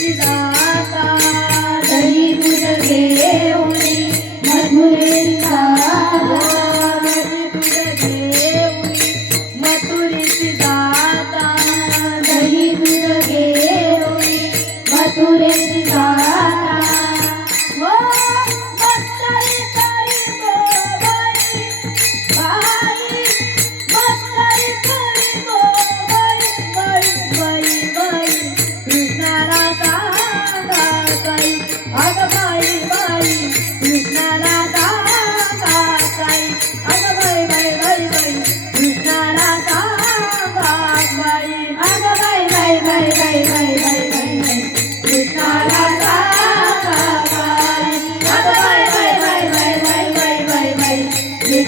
知道。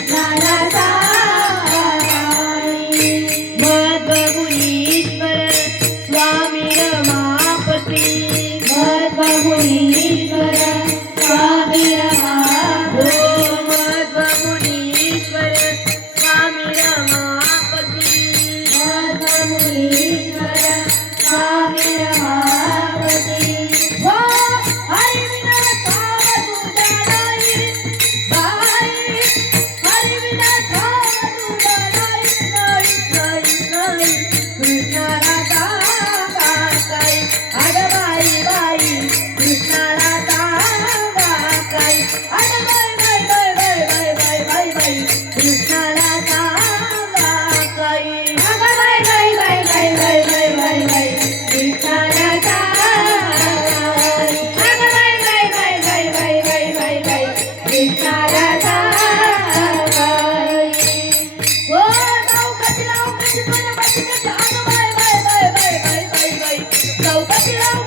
la la Thank you.